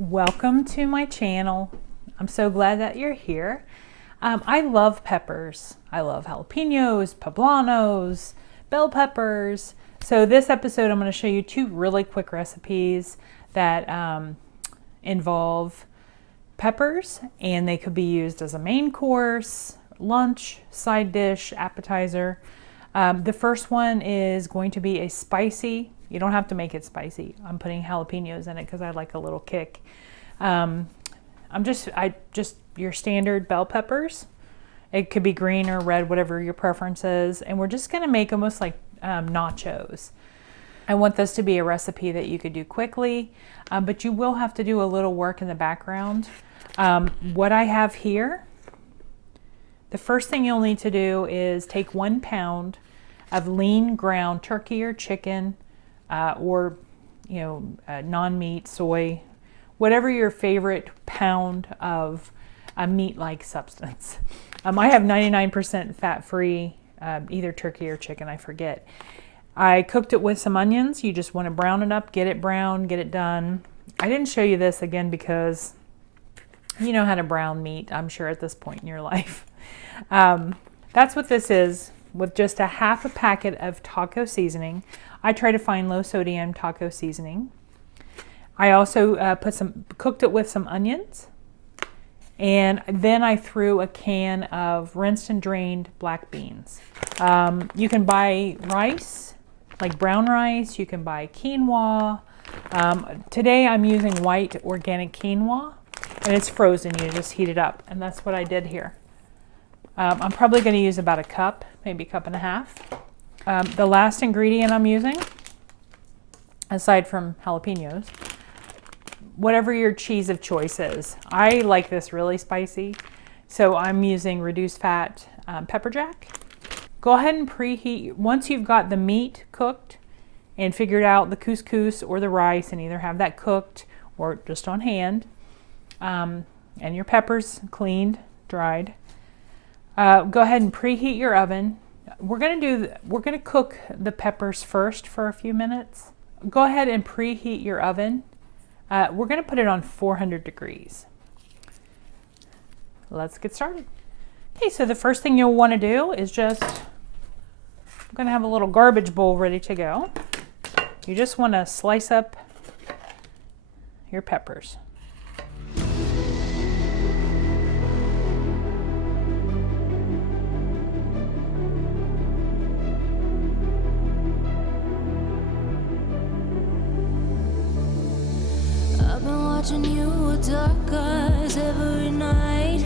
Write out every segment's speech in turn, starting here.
Welcome to my channel. I'm so glad that you're here. I love peppers. I love jalapenos, poblanos, bell peppers. So this episode I'm going to show you two really quick recipes that involve peppers, and they could be used as a main course, lunch, side dish, appetizer. The first one is going to be a spicy. You don't have to make it spicy. I'm putting jalapenos in it because I like a little kick. Just your standard bell peppers. It could be green or red, whatever your preference is. And we're just gonna make almost like nachos. I want this to be a recipe that you could do quickly, but you will have to do a little work in the background. What I have here, the first thing you'll need to do is take 1 pound of lean ground turkey or chicken, or non-meat, soy, whatever your favorite pound of a meat-like substance. I have 99% fat-free, either turkey or chicken, I forget. I cooked it with some onions. You just want to brown it up, get it brown, get it done. I didn't show you this again because you know how to brown meat, I'm sure, at this point in your life. That's what this is, with just a half a packet of taco seasoning. I try to find low sodium taco seasoning. I also cooked it with some onions, and then I threw a can of rinsed and drained black beans. You can buy rice, like brown rice. You can buy quinoa. Today I'm using white organic quinoa, and it's frozen. You just heat it up, and that's what I did here. I'm probably going to use about a cup, maybe a cup and a half. The last ingredient I'm using, aside from jalapenos, whatever your cheese of choice is. I like this really spicy, so I'm using reduced fat pepper jack. Go ahead and preheat. Once you've got the meat cooked and figured out the couscous or the rice, and either have that cooked or just on hand, and your peppers cleaned, dried, go ahead and preheat your oven. We're gonna cook the peppers first for a few minutes. Go ahead and preheat your oven. We're gonna put it on 400 degrees. Let's get started. Okay, so the first thing you'll want to do is I'm gonna have a little garbage bowl ready to go. You just want to slice up your peppers. Watching you with dark eyes every night,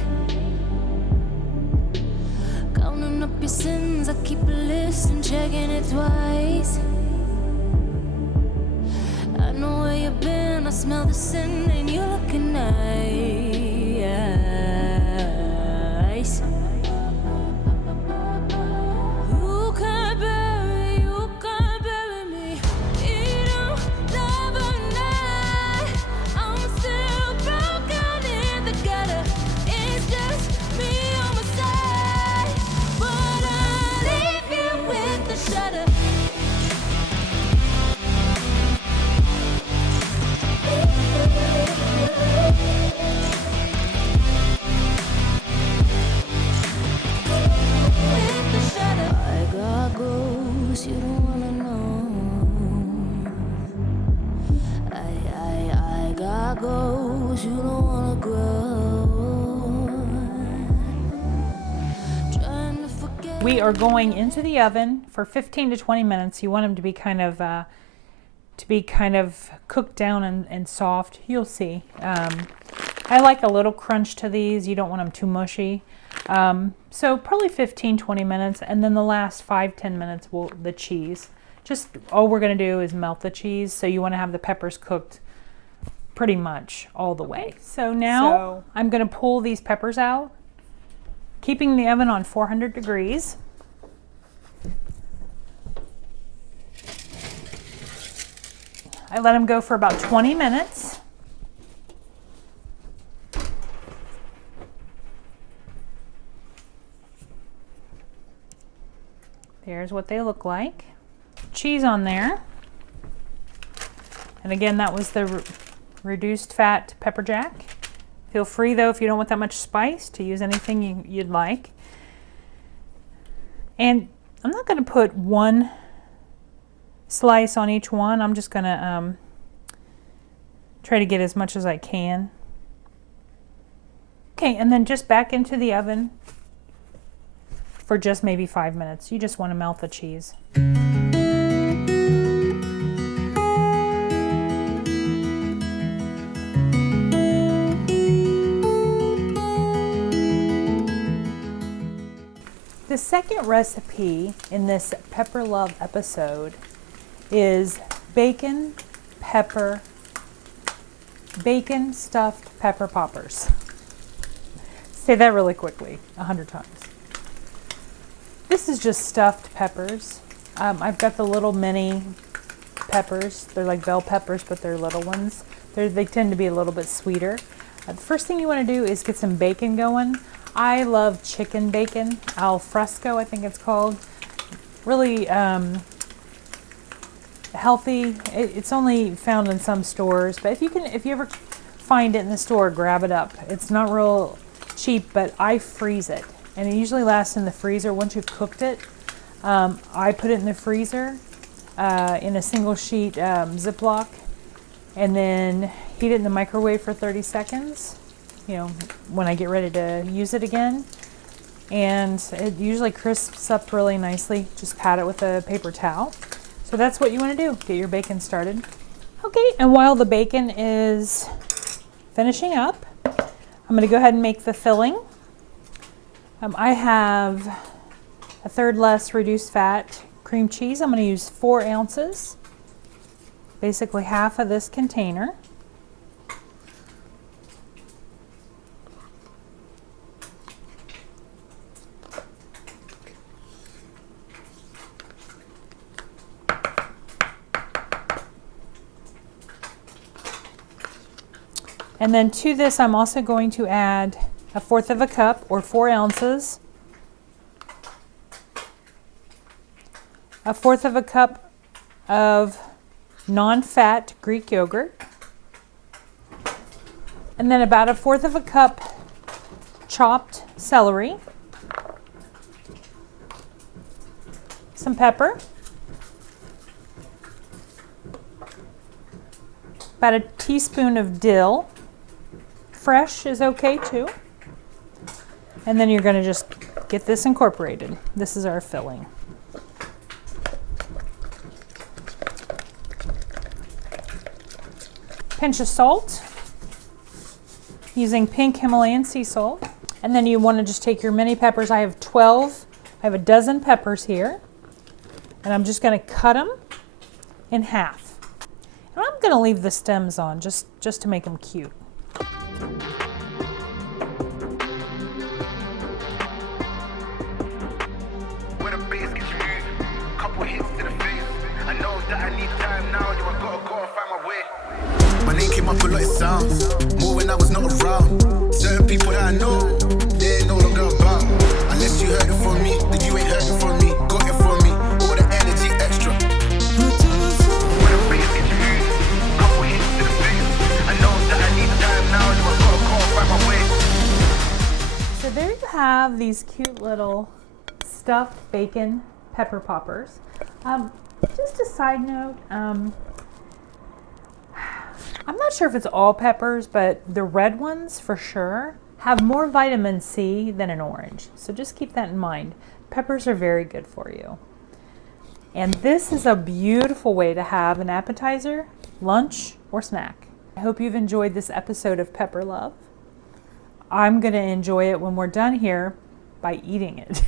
counting up your sins. I keep a list and checking it twice. I know where you've been. I smell the sin, and you're looking nice. You don't wanna know. I got goals you don't wanna grow. Trying to forget. We are going into the oven for 15 to 20 minutes. You want them to be kind of cooked down and soft. You'll see. I like a little crunch to these. You don't want them too mushy. So probably 15-20 minutes, and then the last 5-10 minutes the cheese. Just all we're going to do is melt the cheese, so you want to have the peppers cooked pretty much all the way. So now I'm going to pull these peppers out, keeping the oven on 400 degrees. I let them go for about 20 minutes. There's what they look like. Cheese on there. And again, that was the reduced fat pepper jack. Feel free though, if you don't want that much spice, to use anything you'd like. And I'm not going to put one slice on each one. I'm just going to try to get as much as I can. Okay, and then just back into the oven for just maybe 5 minutes. You just want to melt the cheese. The second recipe in this Pepper Love episode is bacon stuffed pepper poppers. Say that really quickly, 100 times. This is just stuffed peppers. I've got the little mini peppers. They're like bell peppers, but they're little ones. They tend to be a little bit sweeter. The first thing you want to do is get some bacon going. I love chicken bacon, al fresco, I think it's called. Really healthy. It's only found in some stores, but if you ever find it in the store, grab it up. It's not real cheap, but I freeze it, and it usually lasts in the freezer once you've cooked it. I put it in the freezer in a single sheet Ziploc, and then heat it in the microwave for 30 seconds. You know, when I get ready to use it again. And it usually crisps up really nicely. Just pat it with a paper towel. So that's what you want to do. Get your bacon started. Okay, and while the bacon is finishing up, I'm going to go ahead and make the filling. I have a third less reduced fat cream cheese. I'm going to use 4 ounces. Basically half of this container. And then to this, I'm also going to add 1/4 of a cup, or 4 ounces, 1/4 of a cup of non-fat Greek yogurt, and then about 1/4 of a cup chopped celery, some pepper, about a teaspoon of dill. Fresh is okay too. And then you're going to just get this incorporated. This is our filling. Pinch of salt, using pink Himalayan sea salt. And then you want to just take your mini peppers. I have 12, I have a dozen peppers here. And I'm just going to cut them in half. And I'm going to leave the stems on just to make them cute. Up a lot of sounds, more when I was not around. Certain people that I know, they ain't no longer about. Unless you heard it from me, then you ain't heard it from me. Got it from me, all the energy extra. When the bass gets moved, couple hits to the face. I know that I need time now, so I gotta go and find my way. So there you have these cute little stuffed bacon pepper poppers. Just a side note, I'm not sure if it's all peppers, but the red ones for sure have more vitamin C than an orange. So just keep that in mind. Peppers are very good for you. And this is a beautiful way to have an appetizer, lunch, or snack. I hope you've enjoyed this episode of Pepper Love. I'm going to enjoy it when we're done here by eating it.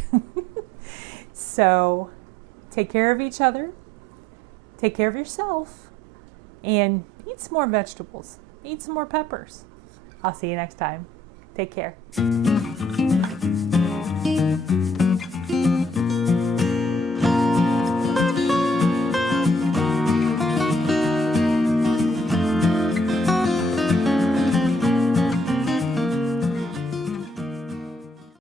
So take care of each other, take care of yourself, and eat some more vegetables. Eat some more peppers. I'll see you next time. Take care.